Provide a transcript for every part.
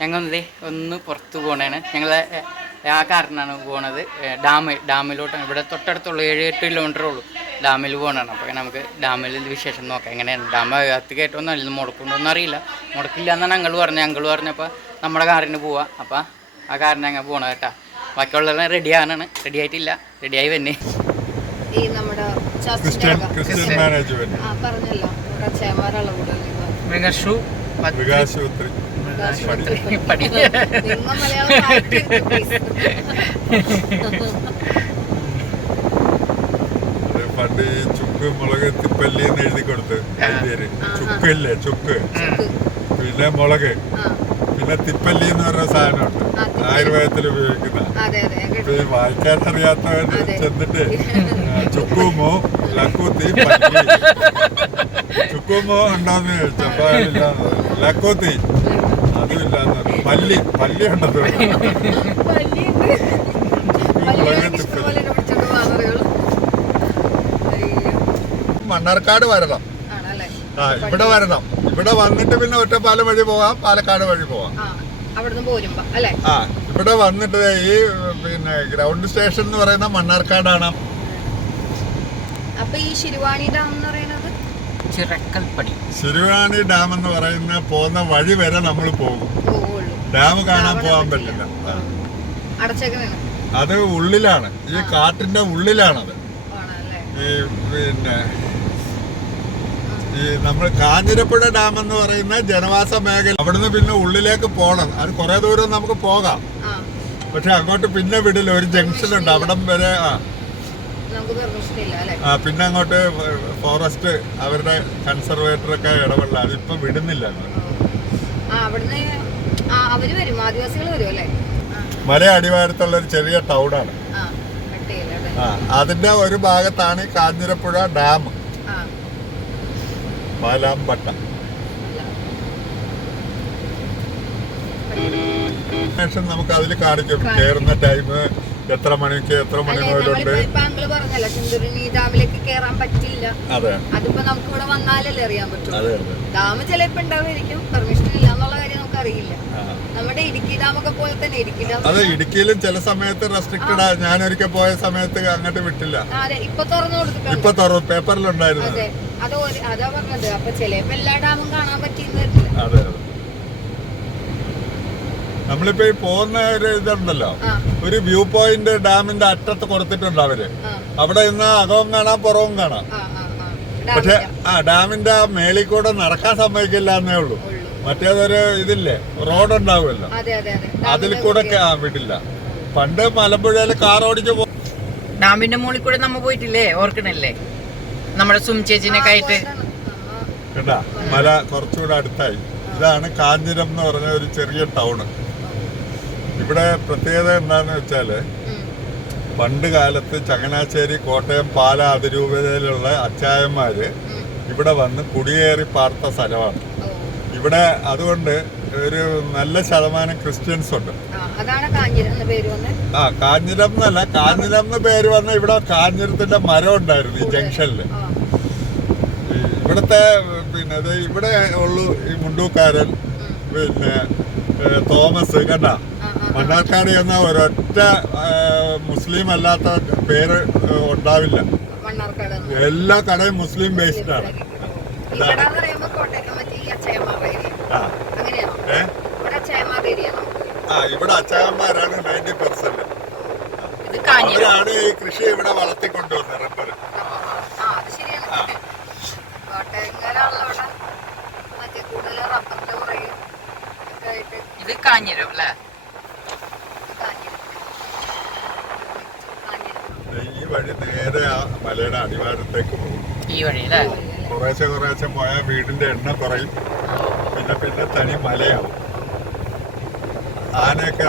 ഞങ്ങൾ ദേ ഒന്ന് പുറത്ത് പോകണേണ് ഞങ്ങൾ ആ കാരണമാണ് പോണത്. ഡാം ഡാമിലോട്ടാണ്. ഇവിടെ തൊട്ടടുത്തുള്ള ഏഴ് എട്ട് കിലോമീറ്ററേ ഉള്ളൂ. ഡാമിൽ പോകണതാണ് അപ്പോൾ നമുക്ക് ഡാമിൽ വിശേഷം നോക്കാം. എങ്ങനെയാണ്? ഡാം അകത്ത് കയറ്റമൊന്നും അല്ല. മുടക്കുണ്ടോന്നും അറിയില്ല. മുടക്കില്ല എന്നാണ് ഞങ്ങൾ പറഞ്ഞത്. ഞങ്ങൾ പറഞ്ഞപ്പോൾ നമ്മുടെ കാറിന് പോവാം. അപ്പോൾ ആ കാറിന് ഞങ്ങൾ പോകണം കേട്ടാ. ബാക്കിയുള്ളതെല്ലാം റെഡി ആകാനാണ് റെഡി ആയിട്ടില്ല. റെഡിയായി തന്നെ ഈ നമ്മുടെ പറഞ്ഞല്ലോ. മൃഗാശുപത്രി പണ്ട് ചുക്ക് മുളക് തിപ്പല്ലി എന്ന് എഴുതി കൊടുത്ത് വൈദ്യര് ചുക്കില്ലേ ചുക്ക് പിന്നെ മുളക് പിന്നെ തിപ്പല്ലി എന്ന് പറഞ്ഞ സാധനമുണ്ട് ആയുർവേദത്തിൽ ഉപയോഗിക്കുന്ന. വായിക്കാൻ അറിയാത്തവൻ ചെന്നിട്ട് ചുക്കുമോ ലക്കൂത്തി ചുക്കുമോ ഉണ്ടോന്ന് ചോദിച്ചപ്പോ. ലക്കൂത്തി അതുമില്ലാന്ന്. പല്ലി പല്ലി. മണ്ണാർക്കാട് വരണം? ആ ഇവിടെ വരണം. ഇവിടെ വന്നിട്ട് പിന്നെ ഒറ്റപ്പാലം വഴി പോവാം പാലക്കാട് വഴി പോവാം. ആ, ഇവിടെ വന്നിട്ട് ഈ പിന്നെ ഗ്രൗണ്ട് സ്റ്റേഷൻ എന്ന് പറയുന്ന മണ്ണാർക്കാടാണ്. അപ്പൊ ഈ ശിരുവാണി ഡാം ചിറക്കൽപ്പടി ശിരുവാണി ഡാം എന്ന് പറയുന്ന പോകുന്ന വഴി വരെ നമ്മൾ പോകും. ഡാം കാണാൻ പോകാൻ പറ്റില്ല. അത് ഉള്ളിലാണ്. ഈ കാട്ടിന്റെ ഉള്ളിലാണത്. ഈ പിന്നെ ഈ നമ്മൾ കാഞ്ഞിരപ്പുഴ ഡാം എന്ന് പറയുന്ന ജനവാസ മേഖല അവിടുന്ന് പിന്നെ ഉള്ളിലേക്ക് പോകണം അത് കുറെ ദൂരം നമുക്ക് പോകാം. പക്ഷെ അങ്ങോട്ട് പിന്നെ വിടില്ല. ഒരു ജംഗ്ഷൻ ഉണ്ട് അവിടം വരെ ആ നമുക്ക് പെർമിഷൻ ഇല്ല അല്ലേ ആ പിന്നെ അങ്ങോട്ട് ഫോറസ്റ്റ് അവരുടെ കൺസർവേറ്റർ ഒക്കെ ഇടപെടില്ല അതിപ്പോ വിടുന്നില്ല മല അടിവാരത്തുള്ള ഒരു ചെറിയ ടൗണാണ് ആ കട്ട് ചെയ്യില്ല ആ അതിന്റെ ഒരു ഭാഗത്താണ് കാഞ്ഞിരപ്പുഴ ഡാം പാലാമ്പട്ട. നമുക്ക് അതിൽ കാണിക്കും കാണിക്കും. കയറുന്ന ടൈം എത്ര മണിക്ക് എത്ര മണി മുതലുണ്ട് ഡാമിലേക്ക് കേറാൻ പറ്റില്ല അതെ. അതിപ്പോ നമുക്ക് ഇവിടെ വന്നാലല്ലേ അറിയാൻ പറ്റുള്ളൂ അതെ അതെ. ഡാം ചിലപ്പോ ഉണ്ടാവുമായിരിക്കും. പെർമിഷൻ ഇല്ല എന്നുള്ള കാര്യം നമുക്ക് അറിയില്ല. ആ. നമ്മുടെ ഇടുക്കി ഡാമൊക്കെ പോലെ തന്നെ ഇടുക്കി ഡാം അത് ഇടുക്കിയിലും ചില സമയത്ത് റെസ്ട്രിക്റ്റഡ് ഞാൻ ഒരിക്കൽ പോയ സമയത്ത് അങ്ങോട്ട് വിട്ടില്ല. ആ, അതെ. ഇപ്പൊ തുറന്നു കൊടുത്തിട്ടുണ്ട്. ഇപ്പൊ പേപ്പറിലുണ്ടായിരുന്നു അതെ. അത് ഒരു- അതാ പറഞ്ഞത്. അപ്പൊ ചിലപ്പോ എല്ലാ ഡാമും കാണാൻ പറ്റിയെന്ന് വരില്ല അതെ അതെ. നമ്മളിപ്പോ ഈ പോകുന്ന ഒരു ഇതുണ്ടല്ലോ. ആ. ഒരു വ്യൂ പോയിന്റ് ഡാമിന്റെ അറ്റത്ത് കൊടുത്തിട്ടുണ്ട് അവർ. അവിടെ ഇന്ന് അകവും കാണാം പുറവും കാണാം. പക്ഷെ ആ ഡാമിന്റെ ആ മേളിൽ കൂടെ നടക്കാൻ സമ്മതിക്കില്ല എന്നേ ഉള്ളൂ. മറ്റേതൊരു ഇതില്ലേ റോഡ് ഉണ്ടാവുമല്ലോ. അതെ അതെ അതെ. അതിൽ കൂടെ വിടില്ല. പണ്ട് മലമ്പുഴയിൽ കാർ ഓടിച്ചു പോ ഡാമിന്റെ മുകളിൽ കൂടെ നമ്മ പോയിട്ടില്ലേ? ഓർക്കണല്ലേ? നമ്മുടെ സും ചേച്ചിനൊക്കെ ആയിട്ട് കേട്ടാ മല കുറച്ചുകൂടെ അടുത്തായി. ഇതാണ് കാഞ്ഞിരം എന്ന് പറഞ്ഞ ഒരു ചെറിയ ടൗണ്. ഇവിടെ പ്രത്യേകത എന്താന്ന് വെച്ചാൽ. പണ്ട് കാലത്ത് ചങ്ങനാശ്ശേരി കോട്ടയം പാല അതിരൂപതയിലുള്ള അച്ചായന്മാര് ഇവിടെ വന്ന് കുടിയേറി പാർത്ത സ്ഥലമാണ്. ഇവിടെ അതുകൊണ്ട് ഒരു നല്ല ശതമാനം ക്രിസ്ത്യൻസ് ഉണ്ട്. ആ, കാഞ്ഞിരം എന്നല്ല കാഞ്ഞിരം എന്ന് പേര് വന്ന ഇവിടെ കാഞ്ഞിരത്തിന്റെ മരം ഉണ്ടായിരുന്നു ഈ ജംഗ്ഷനിൽ. ഇവിടുത്തെ പിന്നെ ഇവിടെ ഉള്ളു ഈ മുണ്ടൂക്കാരൻ പിന്നെ തോമസ് കണ്ട? മണ്ണാർക്കാട് എന്ന ഒരൊറ്റ മുസ്ലിം അല്ലാത്ത പേര് ഉണ്ടാവില്ല. എല്ലാ കടയും മുസ്ലിം ബേസ്ഡ് ആണ്. ഇവിടെ എന്ന് പറയുമ്പോ കോട്ടയം മറ്റേ ഈ അച്ചയമാരുടെ ഏരിയ ആ ഇവിടെ അച്ചായന്മാരാണ് നയന്റി പെർസെന്റ് ഇത് കാഞ്ഞിരം അവരാണ് ഈ കൃഷി ഇവിടെ വളർത്തിക്കൊണ്ടുവന്നത് റബ്ബർ ഇത് കാഞ്ഞിരം അല്ലേ കാഞ്ഞിരം കാഞ്ഞിരം ഈ വഴി നേരെ ആ മലയുടെ അടിവാരത്തേക്ക് പോകും. ഈ വഴി അല്ലേ കുറേശ്ശെ കുറേശ്ശെ പോയാൽ വീടിന്റെ എണ്ണ കുറയും. പിന്നെ പിന്നെ തനി മലയാവും. ആനയൊക്കെ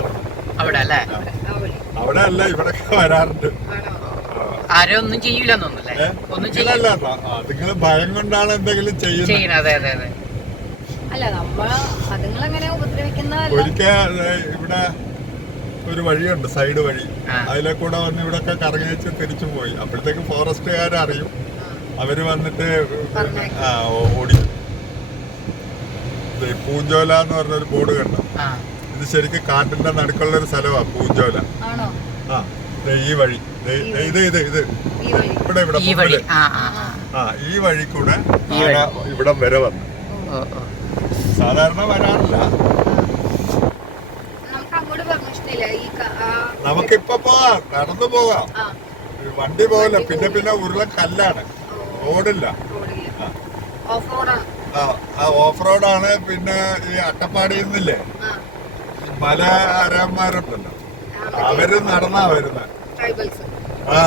അവിടെ അല്ലേ അവിടെ അല്ല ഇവിടെ വരാറുണ്ട്. ആരും ഒന്നും ചെയ്യൂല ഒന്നും ചെയ്യില്ല. നിങ്ങൾ ഭയം കൊണ്ടാണ് എന്തെങ്കിലും ചെയ്യുന്നത്. ഒരിക്കൽ ഇവിടെ ഒരു വഴിയുണ്ട് സൈഡ് വഴി. അതിലെ കൂടെ വന്ന് ഇവിടൊക്കെ കറങ്ങി വെച്ച് തിരിച്ചു പോയി. അപ്പോഴത്തേക്ക് ഫോറസ്റ്റുകാർ അറിയും അവർ വന്നിട്ട് ഓടി. ആ പൂഞ്ചോല എന്ന് പറഞ്ഞൊരു ബോർഡ് കണ്ടു? ആ. ഇത് ശരിക്കും കാട്ടിന്റെ നടുക്കുള്ള ഒരു സ്ഥലമാണ് പൂഞ്ചോല. ആണോ? ആ ഈ വഴി. ഇത് ഇത് ഇത്. വഴി. ഇവിടെ ഇവിടെ ഈ വഴി. ആ ഈ വഴി. കൂടെ ഇവിടെ വരെ വന്നു. സാധാരണ വരാറില്ല നമുക്ക് അങ്ങോട്ട് പെർമിഷൻ ഇല്ല ഈ ക- ആ, നമുക്കിപ്പൊ പോവാം. നടന്നു പോകാം വണ്ടി പോവല്ല? പിന്നെ പിന്നെ ഉരുള കല്ലാണ്. റോഡില്ല. റോഡിൽ. ആ. ഓഫ് റോഡാണ് പിന്നെ ഈ അട്ടപ്പാടിയിൽ നിന്നില്ലേ? പല ആരാന്മാരുണ്ടല്ലോ അവർ നടന്നാ വരുന്നത് ട്രൈബൽസ് ആ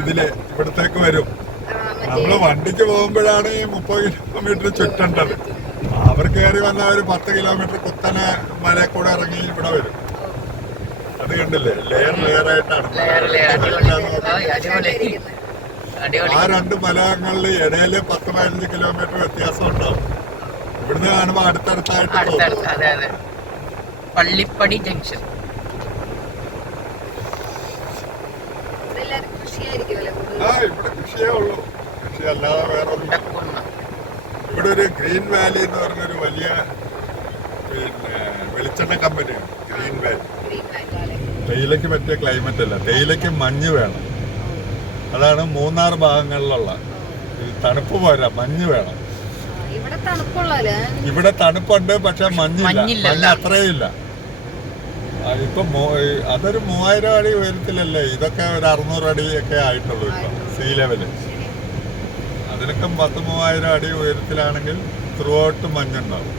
ഇതിൽ ഇവിടത്തേക്ക് വരും. നമ്മൾ വണ്ടിക്ക് പോകുമ്പോഴാണ് ഈ മുപ്പത് കിലോമീറ്റർ ചുറ്റേണ്ടത്. അവർ കയറി വന്ന ഒരു പത്ത് കിലോമീറ്റർ കുത്തനെ മലയിൽ കൂടെ ഇറങ്ങി ഇവിടെ വരും. അത് കണ്ടില്ലേ? ലെയർ ആയിട്ടാണ്. ആ, രണ്ട് മലകളിൽ ഇടയിൽ പത്ത് പതിനഞ്ച് കിലോമീറ്റർ വ്യത്യാസം ഉണ്ടാവും ഇവിടുന്ന് കാണുമ്പോ അടുത്തടുത്തായിട്ട് പള്ളിപ്പടി ജംഗ്ഷൻ ആ ഇവിടെ കൃഷിയേ ഉള്ളൂ. കൃഷി അല്ലാതെ വേറെ ഇവിടെ ഒരു ഗ്രീൻ വാലി എന്ന് പറഞ്ഞൊരു വലിയ പിന്നെ വെളിച്ചെണ്ണ കമ്പനിയാണ്. Green Valley? തേയിലയ്ക്ക് പറ്റിയ ക്ലൈമറ്റ് അല്ല. തേയിലയ്ക്ക് മഞ്ഞ് വേണം. അതാണ് മൂന്നാർ ഭാഗങ്ങളിലുള്ള ഈ തണുപ്പ് പോരാ മഞ്ഞ് വേണം. ഇവിടെ തണുപ്പുണ്ട് പക്ഷെ മഞ്ഞില്ല. മഞ്ഞ് അത്രയും ഇല്ല ഇപ്പൊ അതൊരു മൂവായിരം അടി ഉയരത്തിലല്ലേ? ഇതൊക്കെ ഒരു അറുന്നൂറ് അടി ഒക്കെ ആയിട്ടുള്ളൂ ഇപ്പൊ സീ ലെവൽ. അതിനൊക്കെ പത്ത് മൂവായിരം അടി ഉയരത്തിലാണെങ്കിൽ ത്രൂ ഔട്ട് മഞ്ഞുണ്ടാവും.